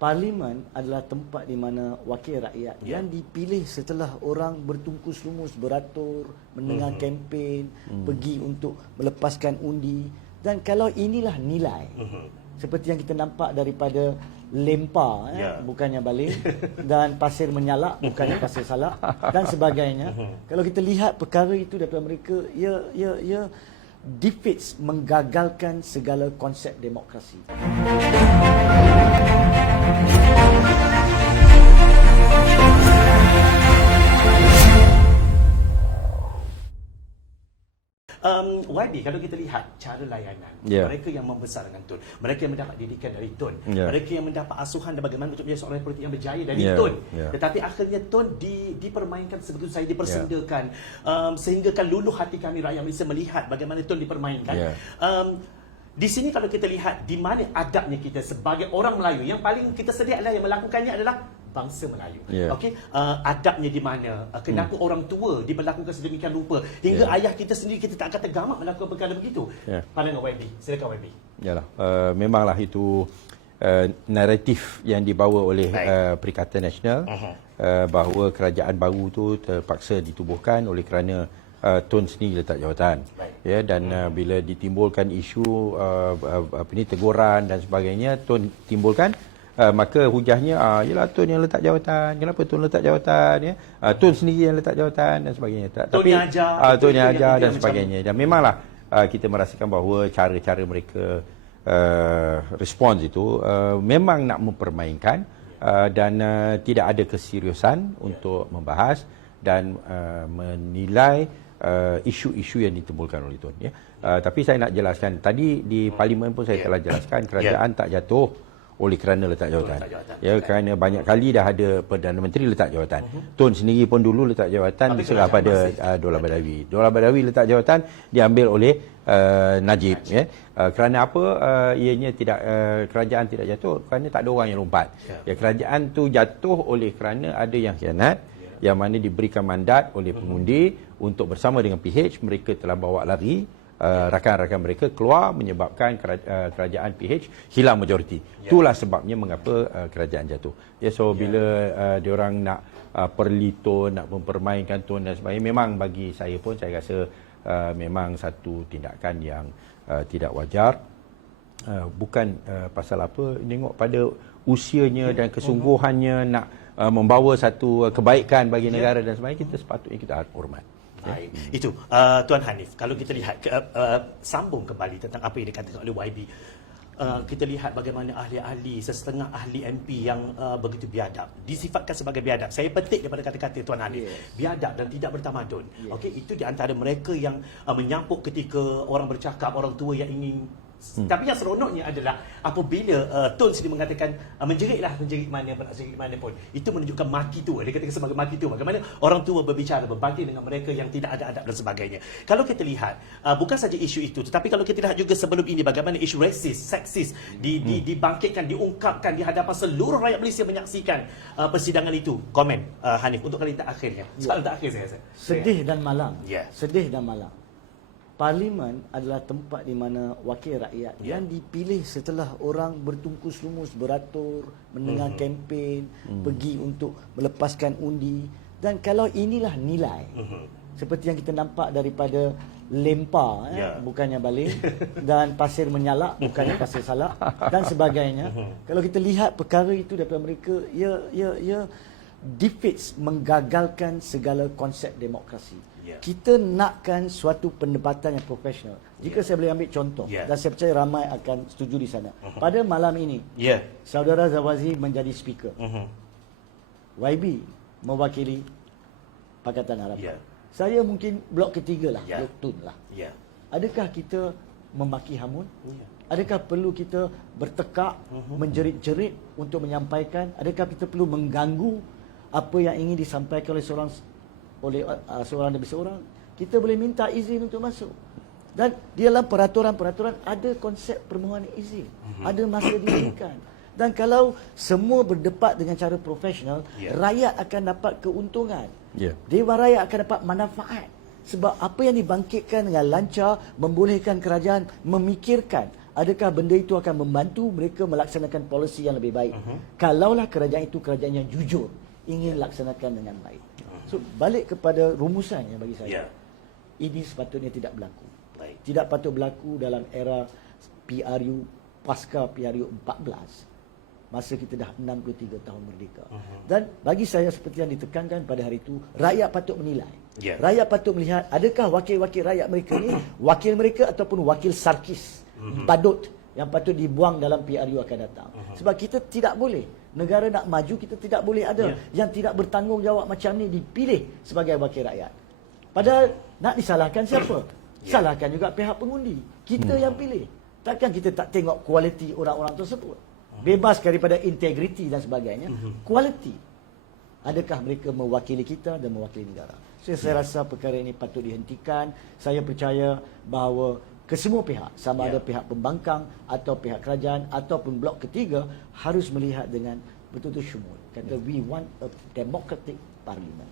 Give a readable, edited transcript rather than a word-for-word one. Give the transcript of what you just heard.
Parlimen adalah tempat di mana wakil rakyat yang dipilih setelah orang bertungkus lumus, beratur, mendengar kempen, pergi untuk melepaskan undi. Dan kalau inilah nilai, seperti yang kita nampak daripada lempar, bukannya baling, dan pasir menyalak, bukannya pasir salak, dan sebagainya. Kalau kita lihat perkara itu daripada mereka, ia defeats, menggagalkan segala konsep demokrasi. YB, kalau kita lihat cara layanan, mereka yang membesar dengan Tun, mereka yang mendapat didikan dari Tun, mereka yang mendapat asuhan dan bagaimana untuk menjadi seorang politik yang berjaya dari Tun, tetapi akhirnya Tun dipermainkan sebetul saya, dipersendakan, sehingga kan luluh hati kami rakyat Malaysia melihat bagaimana Tun dipermainkan. Di sini kalau kita lihat di mana adabnya kita sebagai orang Melayu, yang paling kita sedia adalah yang melakukannya adalah bangsa Melayu. Okey, adabnya di mana? Kenapa orang tua diberlakukan sedemikian rupa hingga ayah kita sendiri kita tak kata gamak melakukan perkara begitu. Pandangan YB, silakan YB. Yalah, memanglah itu naratif yang dibawa oleh Perikatan Nasional bahawa kerajaan baru tu terpaksa ditubuhkan oleh kerana Tun sendiri letak jawatan. Dan bila ditimbulkan isu teguran dan sebagainya, Tun timbulkan, maka hujahnya ialah Tun yang letak jawatan. Kenapa Tun letak jawatan, Tun sendiri yang letak jawatan dan sebagainya. Tapi Tun yang ajar dan sebagainya. Dan memanglah kita merasakan bahawa cara-cara mereka respons itu memang nak mempermainkan dan tidak ada keseriusan untuk membahas dan menilai isu-isu yang ditimbulkan oleh Tun. Tapi saya nak jelaskan, tadi di Parlimen pun saya telah jelaskan, kerajaan tak jatuh oleh kerana letak jawatan. Kerana banyak kali dah ada Perdana Menteri letak jawatan. Tun sendiri pun dulu letak jawatan diserah pada Dollah Badawi. Dollah Badawi letak jawatan diambil oleh Najib. Kerana apa ianya tidak kerajaan tidak jatuh? Kerana tak ada orang yang lompat. Kerajaan tu jatuh oleh kerana ada yang khianat, yang mana diberikan mandat oleh pengundi untuk bersama dengan PH, mereka telah bawa lari rakan-rakan mereka keluar, menyebabkan kerajaan PH hilang majoriti. Itulah sebabnya mengapa kerajaan jatuh. So bila diorang nak perli Tun, nak mempermainkan Tun dan sebagainya, memang bagi saya pun saya rasa memang satu tindakan yang tidak wajar. Bukan pasal apa, tengok pada usianya dan kesungguhannya nak membawa satu kebaikan bagi negara dan sebagainya, kita sepatutnya kita hormat. Baik. Itu Tuan Hanif, kalau kita lihat sambung kembali tentang apa yang dikatakan oleh YB, kita lihat bagaimana ahli-ahli, sesetengah ahli MP yang begitu biadab, disifatkan sebagai biadab. Saya petik daripada kata-kata Tuan Hanif, biadab dan tidak bertamadun. Okey, itu di antara mereka yang menyampuk ketika orang bercakap, orang tua yang ingin. Tapi yang seronoknya adalah apabila Tun sendiri mengatakan menjeritlah, menjerit mana pun, menjerit mana pun, itu menunjukkan maki tua. Dia katakan sebagai maki tua, bagaimana orang tua berbicara, berbanding dengan mereka yang tidak ada adab dan sebagainya. Kalau kita lihat bukan saja isu itu, tetapi kalau kita lihat juga sebelum ini bagaimana isu rasis, seksis dibangkitkan, diungkapkan di hadapan seluruh rakyat Malaysia menyaksikan persidangan itu. Komen Hanif untuk kali terakhirnya. Soalan terakhir saya rasa. Sedih dan malang. Sedih dan malang. Parlimen adalah tempat di mana wakil rakyat yang dipilih setelah orang bertungkus lumus, beratur, mendengar kempen, pergi untuk melepaskan undi. Dan kalau inilah nilai, seperti yang kita nampak daripada lempar, bukannya baling, dan pasir menyalak, bukannya pasir salak, dan sebagainya. Kalau kita lihat perkara itu daripada mereka, ia defeats, menggagalkan segala konsep demokrasi. Kita nakkan suatu pendebatan yang profesional. Jika saya boleh ambil contoh, dan saya percaya ramai akan setuju di sana. Pada malam ini, Saudara Zawazi menjadi speaker. YB mewakili Pakatan Harapan. Saya mungkin blok ketiga lah, blok Tun lah. Adakah kita memaki hamun? Adakah perlu kita bertekak, menjerit-jerit untuk menyampaikan? Adakah kita perlu mengganggu apa yang ingin disampaikan oleh seorang demi seorang? Kita boleh minta izin untuk masuk. Dan di dalam peraturan-peraturan ada konsep permohonan izin. Ada masa diberikan. Dan kalau semua berdebat dengan cara profesional, rakyat akan dapat keuntungan. Dewan rakyat akan dapat manfaat. Sebab apa yang dibangkitkan dengan lancar membolehkan kerajaan memikirkan adakah benda itu akan membantu mereka melaksanakan polisi yang lebih baik? Kalaulah kerajaan itu kerajaan yang jujur, ingin laksanakan dengan baik. So, balik kepada rumusannya bagi saya. Ini sepatutnya tidak berlaku. Tidak patut berlaku dalam era PRU, pasca PRU 14. Masa kita dah 63 tahun merdeka. Dan bagi saya seperti yang ditekankan pada hari itu, rakyat patut menilai. Rakyat patut melihat adakah wakil-wakil rakyat mereka ni wakil mereka ataupun wakil sarkis, badut yang patut dibuang dalam PRU akan datang. Sebab kita tidak boleh, negara nak maju, kita tidak boleh ada yang tidak bertanggungjawab macam ni dipilih sebagai wakil rakyat. Padahal nak disalahkan siapa? Salahkan juga pihak pengundi. Kita yang pilih. Takkan kita tak tengok kualiti orang-orang tersebut? Bebas daripada integriti dan sebagainya. Kualiti. Adakah mereka mewakili kita dan mewakili negara? Saya rasa perkara ini patut dihentikan. Saya percaya bahawa kesemua pihak, sama ada pihak pembangkang atau pihak kerajaan ataupun blok ketiga, harus melihat dengan betul-betul syumul. Kata we want a democratic parliament.